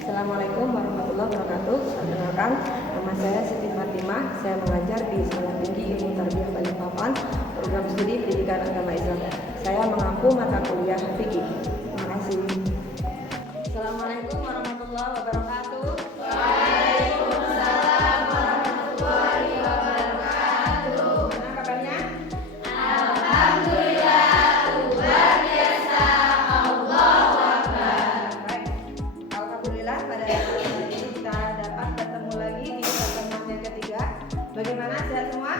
Assalamualaikum warahmatullahi wabarakatuh. Perkenalkan, nama saya Siti Fatimah. Saya mengajar di Sekolah Tinggi Ilmu Tarbiyah Balikpapan, program studi Pendidikan Agama Islam. Saya mengampu mata kuliah fikih. Terima kasih. Assalamualaikum warahmatullahi wabarakatuh. Waalaikumsalam warahmatullahi wabarakatuh. Gimana kabarnya? Alhamdulillah, luar biasa, Allahu Akbar. Baik. Alhamdulillah pada hari ini kita dapat bertemu lagi di pertemuan yang ketiga. Bagaimana, sehat semua?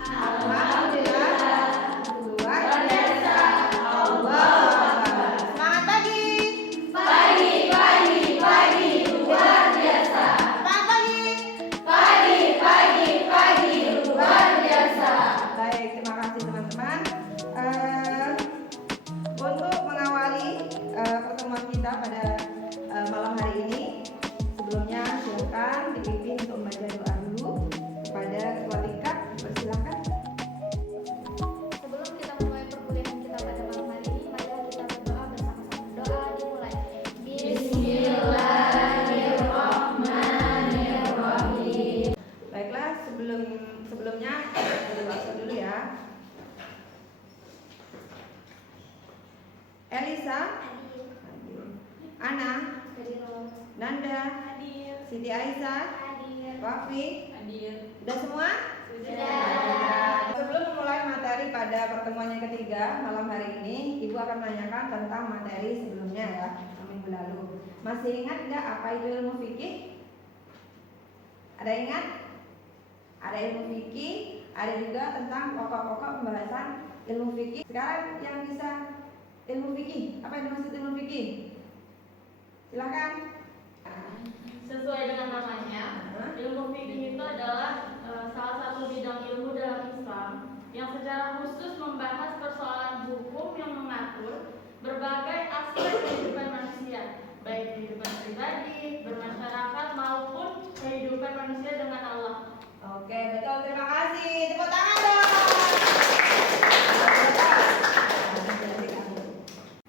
Alhamdulillah. Luar biasa, Allahu Akbar. Semangat pagi. Pagi, luar biasa. Semangat pagi. Pagi, luar biasa. Baik, terima kasih teman-teman. Untuk mengawali pertemuan kita pada malam hari ini, sebelumnya silakan dipimpin untuk membaca doa dulu kepada ketua tingkat. Persilakan. Sebelum kita memulai perkuliahan kita pada malam hari ini, mari kita berdoa bersama-sama. Doa dimulai. Bismillahirrahmanirrahim. Baiklah, sebelumnya kita baca dulu ya. Elisa, Hadir. Ana, Hadir. Nanda, Hadir. Siti Aisyah, Hadir. Wafi, Hadir. sudah semua? Sudah. Sebelum memulai materi pada pertemuan yang ketiga malam hari ini, Ibu akan menanyakan tentang materi sebelumnya ya, minggu lalu. Masih ingat nggak apa itu ilmu fikih? Ada ingat? Ada ilmu fikih, ada juga tentang pokok-pokok pembahasan ilmu fikih. Sekarang yang bisa ilmu fikih, apa yang dimaksud ilmu fikih? Silakan. Sesuai dengan namanya, ilmu fikih itu adalah salah satu bidang ilmu dalam Islam yang secara khusus membahas persoalan hukum yang mengatur berbagai aspek kehidupan manusia, baik kehidupan pribadi, bermasyarakat maupun kehidupan manusia dengan Allah. Oke, betul. Terima kasih. Tepuk tangan dong.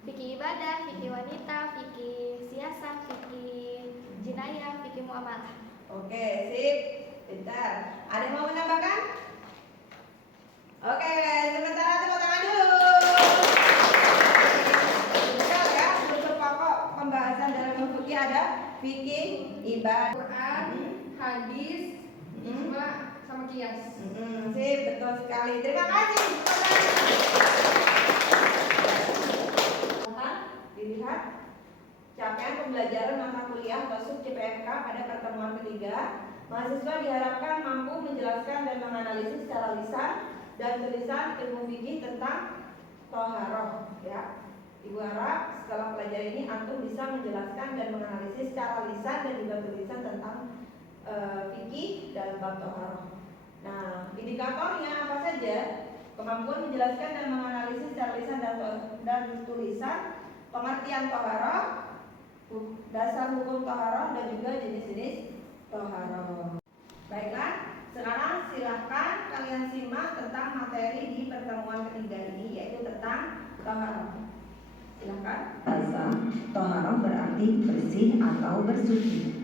Fikih ibadah, fikih wanita, fikih siasat, fikih jinayah, fikih muamalah. Oke, sip. Bentar. Ada yang mau menambahkan? Oke, sementara tepuk tangan dulu. Betul ya, unsur pokok pembahasan dalam ilmu fikih ada fikih, ibadah, Quran, hadis, ijma, sama kias. Sip, betul sekali. Terima kasih. Dilihat capaian pembelajaran mata kuliah atau sub CPMK pada pertemuan ketiga. Mahasiswa diharapkan mampu menjelaskan dan menganalisis secara lisan dan tulisan ilmu fikih tentang toharoh. Ya, Ibu harap setelah pelajari ini antum bisa menjelaskan dan menganalisis secara lisan dan juga tulisan tentang fikih dalam bab toharoh. Nah, indikatornya apa saja? Kemampuan menjelaskan dan menganalisis secara lisan dan tulisan, pengertian toharoh, dasar hukum toharoh dan juga jenis-jenis toharoh. Baiklah, sekarang silahkan kalian simak tentang materi di pertemuan ketiga ini, yaitu tentang toharoh. Silahkan. Bahasa toharoh berarti bersih atau bersuci.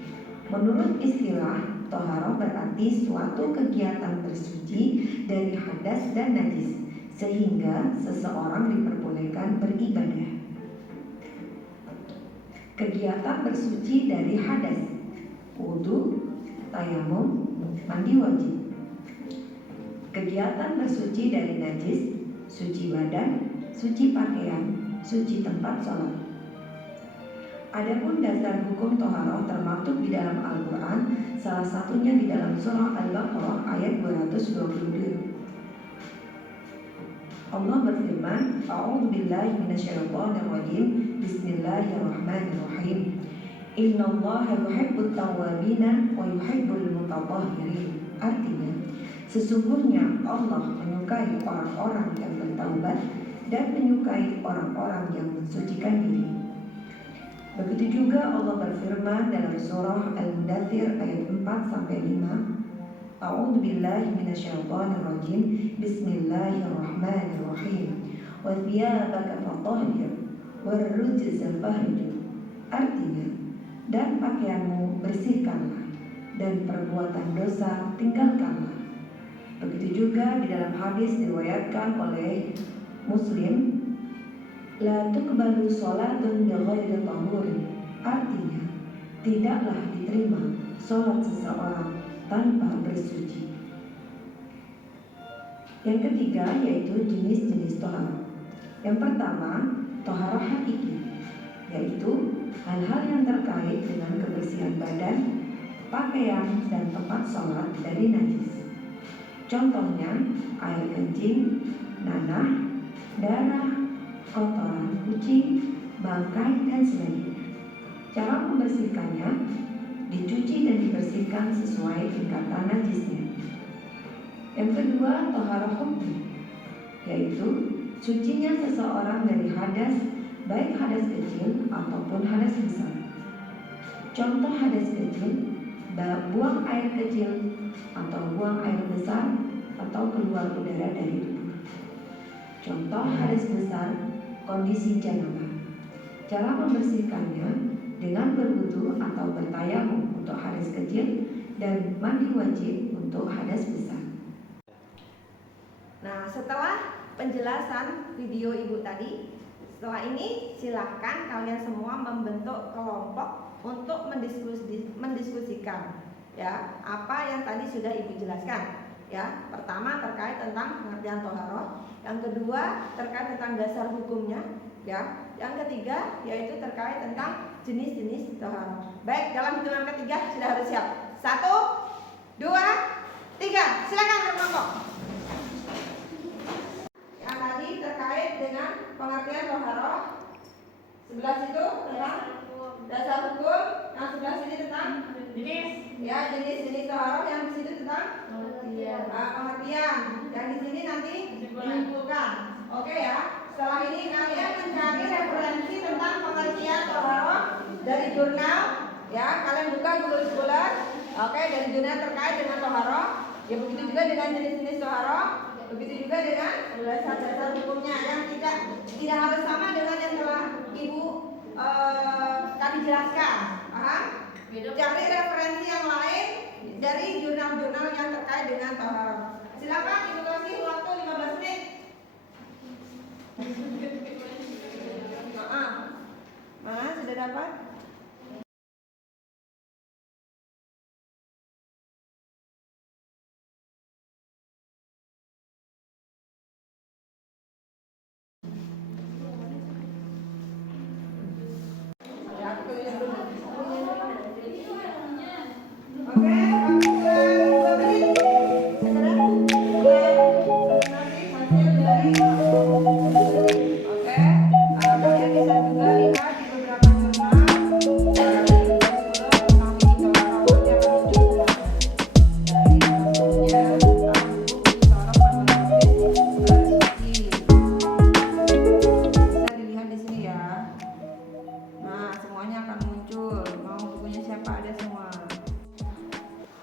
Menurut istilah, toharoh berarti suatu kegiatan bersuci dari hadas dan najis, sehingga seseorang diperbolehkan beribadah. Kegiatan bersuci dari hadas, wudu, tayamum, mandi wajib. Kegiatan bersuci dari najis, suci badan, suci pakaian, suci tempat sholat. Adapun dasar hukum toharoh termaktub di dalam Al-Quran, salah satunya di dalam surah Al-Baqarah ayat 222. Allah berfirman, A'udzubillahi minasyaitonirrajim. Bismillahirrahmanirrahim. Innallaha yuhibbut tawwabina wa yuhibbul mutatahhirin. Artinya, sesungguhnya Allah menyukai orang-orang yang bertaubat dan menyukai orang-orang yang mensucikan diri. Begitu juga Allah berfirman dalam surah Al-Mudaththir ayat 4-5. A'udzubillahi minasyaitonirrajim. Bismillahirrahmanirrahim. Wa thiyabaka fatahhir warrujza fahjur. Artinya, dan pakaianmu bersihkanlah, dan perbuatan dosa tinggalkanlah. Begitu juga di dalam hadis diriwayatkan oleh Muslim, la tuqbalu sholatun bighairi tahurin, artinya tidaklah diterima sholat seseorang tanpa bersuci. Yang ketiga yaitu jenis-jenis toharah. Yang pertama, toharah hakiki, yaitu hal-hal yang terkait dengan kebersihan badan, pakaian, dan tempat sholat dari najis. Contohnya, air kencing, nanah, darah, kotoran kucing, bangkai, dan sebagainya. Cara membersihkannya, dicuci dan dibersihkan sesuai tingkatan najisnya. Yang kedua, toharah hukmi, yaitu sucinya seseorang dari hadas, baik hadas kecil ataupun hadas besar. Contoh hadas kecil, buang air kecil atau buang air besar atau keluar udara dari tubuh. Contoh hadas besar, kondisi janabah. Cara membersihkannya dengan berwudu atau bertayamum untuk hadas kecil dan mandi wajib untuk hadas besar. Nah, setelah penjelasan video ibu tadi, setelah ini silahkan kalian semua membentuk kelompok untuk mendiskusikan ya apa yang tadi sudah ibu jelaskan. Ya, pertama terkait tentang pengertian toharoh, yang kedua terkait tentang dasar hukumnya, ya, yang ketiga yaitu terkait tentang jenis-jenis toharoh. Baik, dalam hitungan ketiga sudah harus siap. 1, 2, 3, silakan berkelompok. Yang tadi terkait dengan pengertian toharoh, sebelah situ tentang dasar hukum, yang sebelah sini tentang jenis. Ya, jenis-jenis toharoh, yang di situ tentang pengertian, yang di sini nanti menyimpulkan. Oke ya. Setelah ini kalian mencari referensi tentang pengertian toharoh dari jurnal. Ya, kalian buka Google Scholar. Oke, dari jurnal terkait dengan toharoh. Ya, begitu juga dengan jenis-jenis toharoh. Begitu juga dengan dasar-dasar hukumnya yang tidak harus sama dengan yang telah ibu tadi jelaskan. Paham? Cari referensi yang lain dari jurnal-jurnal yang terkait dengan toharoh. Silakan ibu kasih waktu 15 menit. Mana sudah dapat? Ya, aku tulis dulu. Oke, kamu kurang 2 menit. Saudara, nanti hasil dari oke, kalian bisa juga lihat di beberapa jurnal tentang toharoh yang akan dicoba dari bukunya tentang buku toharoh bersuci. Bisa dilihat di sini ya. Nah, semuanya akan muncul. Mau bukunya siapa ada semua.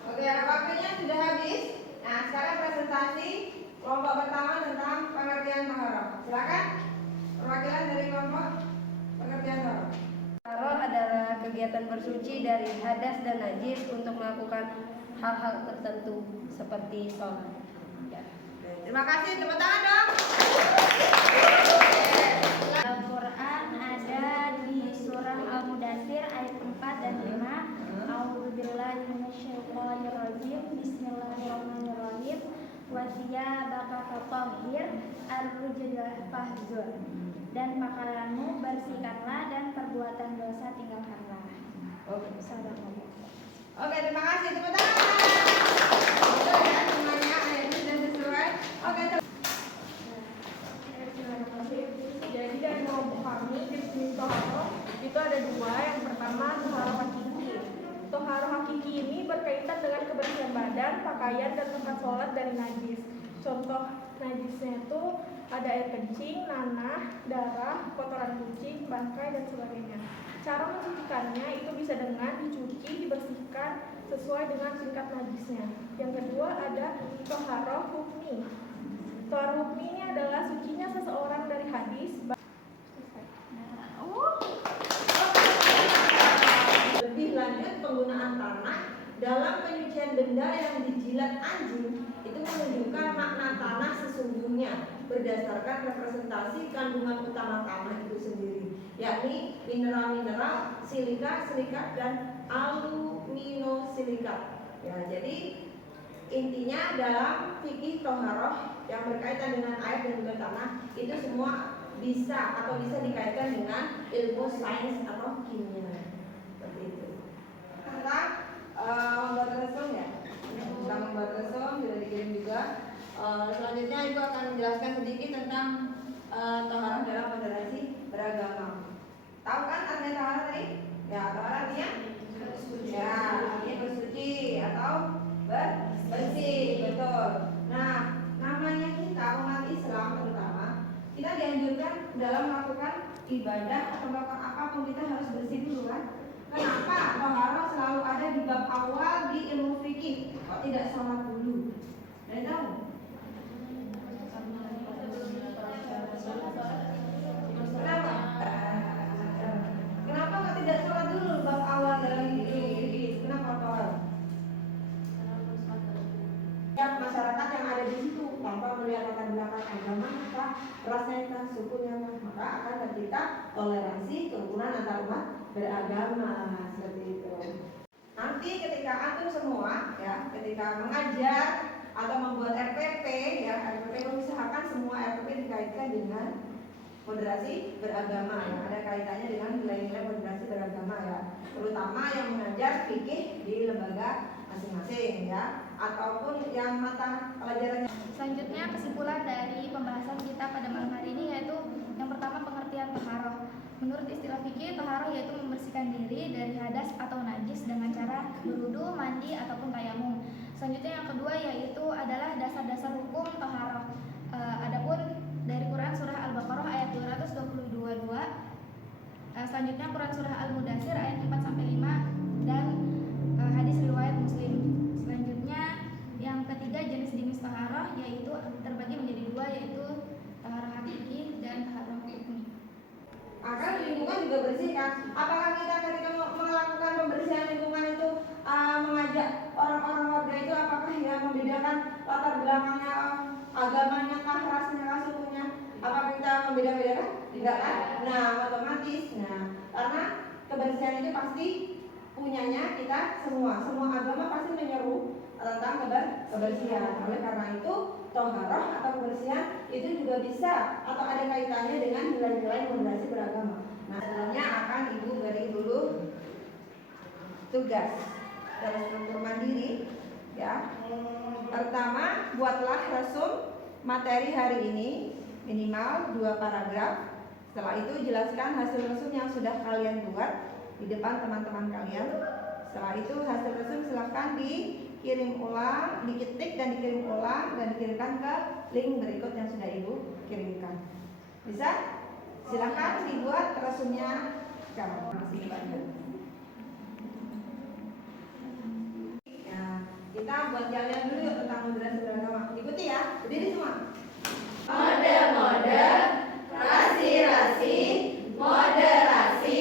Oke, waktunya sudah habis. Nah, sekarang presentasi kelompok pertama tentang pengertian toharoh. Silakan perwakilan dari kelompok pengertian toharoh. Toharoh adalah kegiatan bersuci dari hadas dan najis untuk melakukan hal-hal tertentu seperti sholat. Ya. Terima kasih, tepuk tangan dong. Al-Quran ada di surah Al-Mudaththir ayat 4 dan 5. A'udzubillahi minasyaitonirrajim. Bismillahirrahmanirrahim. Wa thiyabaka fatahhir ar-rujza fahjur. Dan pakaianmu bersihkanlah dan perbuatan dosa tinggalkanlah. Oke. Sadaqallah. Oke, terima kasih, tepuk tangan. Oke, ya, semuanya ayatnya sudah sesuai. Oke, Jadi dari kelompok kami jenis toharoh itu ada 2. Yang pertama toharoh hakiki. Toharoh hakiki ini berkaitan dengan kebersihan badan, pakaian, dan tempat sholat dari najis. Contoh najisnya itu ada air kencing, nanah, darah, kotoran kucing, bangkai, dan sebagainya. Cara mensucikannya itu bisa dengan dicuci, dibersihkan sesuai dengan tingkat najisnya. Yang kedua ada toharoh hukmi. Toharoh hukmi ini adalah sucinya seseorang dari hadis. dalam penyucian benda yang dijilat anjing itu menunjukkan makna tanah sesungguhnya berdasarkan representasi kandungan utama tanah itu sendiri, yakni mineral-mineral, silika, silikat, dan aluminosilikat. Ya, jadi intinya dalam fikih toharoh yang berkaitan dengan air dan juga tanah itu semua bisa dikaitkan dengan ilmu sains atau kimia. Seperti itu. Tentang membuat resum ya, tentang membuat resum sudah dikirim juga. Selanjutnya Ibu akan menjelaskan sedikit tentang toharoh dalam moderasi beragama. Tahu kan artinya toharoh tadi? Ya, toharoh artinya ya, artinya bersuci atau bersih, betul. Nah, namanya kita umat Islam terutama kita dianjurkan dalam melakukan ibadah atau melakukan apapun kita harus bersih dulu kan? Kenapa toharoh selalu ada di bab awal di ilmu fikih? Kok tidak sholat dulu? Ada tahu? Kenapa? Kenapa kok tidak sholat dulu bab awal dalam ilmu fikih? Kenapa toharoh? Ya, masyarakat yang ada di situ tanpa melihat latar belakang agama kah, rasnya kah, sukunya kah, maka akan tercipta toleransi kerukunan antar umat beragama seperti itu. Nanti ketika antum semua ya, ketika mengajar atau membuat RPP ya, RPP usahakan semua RPP dikaitkan dengan moderasi beragama yang ada kaitannya dengan nilai-nilai moderasi beragama ya, terutama yang mengajar fikih di lembaga masing-masing ya, ataupun yang mata pelajarannya. Selanjutnya kesimpulan dari pembahasan kita pada malam hari ini yaitu yang pertama pengertian toharoh. Menurut istilah fikih, toharoh yaitu membersihkan diri dari hadas atau najis dengan cara berwudu, mandi ataupun tayamum. Selanjutnya yang kedua yaitu adalah dasar-dasar hukum toharoh. Adapun dari Quran surah Al-Baqarah ayat 222. Selanjutnya Quran surah Al-Mudaththir ayat 4 sampai 5 dan hadis riwayat Muslim. Selanjutnya yang ketiga jenis-jenis toharoh yaitu terbagi menjadi dua yaitu toharoh hakiki dan toharoh hukmi. Akan lingkungan juga bersih kan? Apakah kita ketika melakukan pembersihan lingkungan itu mengajak orang-orang warga itu apakah ya membedakan latar belakangnya, agamanya kah, rasnya kah, sukunya? Apakah kita membeda-bedakan? Tidak kan? Nah, otomatis. Nah, karena kebersihan itu pasti punyanya kita semua agama pasti menyeru tentang kebersihan. Oleh karena itu toharoh atau kebersihan itu juga bisa atau ada kaitannya dengan nilai-nilai moderasi beragama. Nah, sebelumnya akan Ibu beri dulu tugas dalam struktur mandiri ya. Pertama, buatlah resum materi hari ini minimal 2 paragraf. Setelah itu jelaskan hasil resum yang sudah kalian buat di depan teman-teman kalian. Setelah itu hasil resum silahkan dikirim ulang, diketik dan dikirim ulang dan dikirimkan ke link berikut yang sudah Ibu kirimkan. Bisa? Silahkan dibuat resumnya sekarang. Ya, kita buat jalan dulu yuk tentang moderasi beragama. Ikuti ya, berdiri semua. Mode-mode, rasi-rasi, moderasi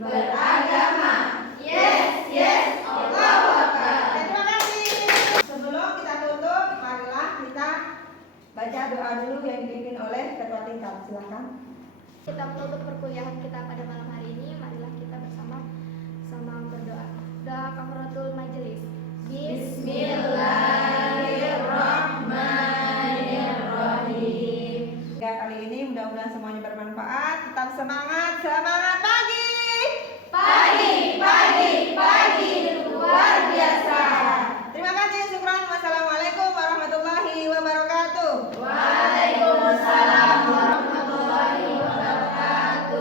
beragama. Yes, yes, Allahu Akbar. Terima kasih. Sebelum kita tutup, marilah kita baca doa dulu yang dipimpin oleh ketua tingkat. Silakan. Kita menutup perkuliahan kita pada malam hari ini. Marilah kita bersama-sama berdoa. Doa kafaratul majelis. Bismillahirrahmanirrahim. Ya, kali ini mudah-mudahan semuanya bermanfaat. Tetap semangat, semangat.